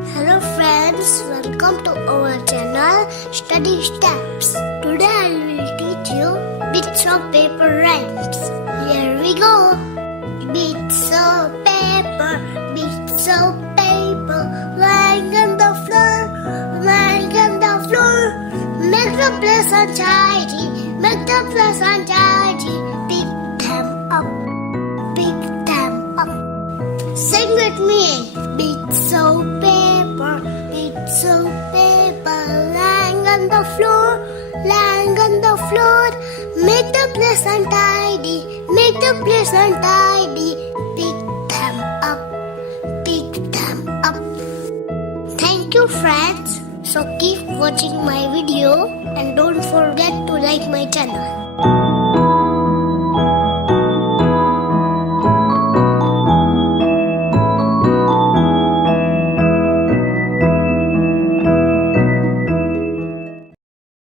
Hello friends, welcome to our channel Study Steps. Today I will teach you bits of paper rhymes. Here we go. Bits of paper, lying on the floor, lying on the floor. Make the place untidy, make the place untidy. Pick them up, pick them up. Sing with me. Bits of paper, lying on the floor, lying on the floor. Make the place untidy, make the place untidy. Pick them up, pick them up. Thank you friends. So keep watching my video and don't forget to like my channel.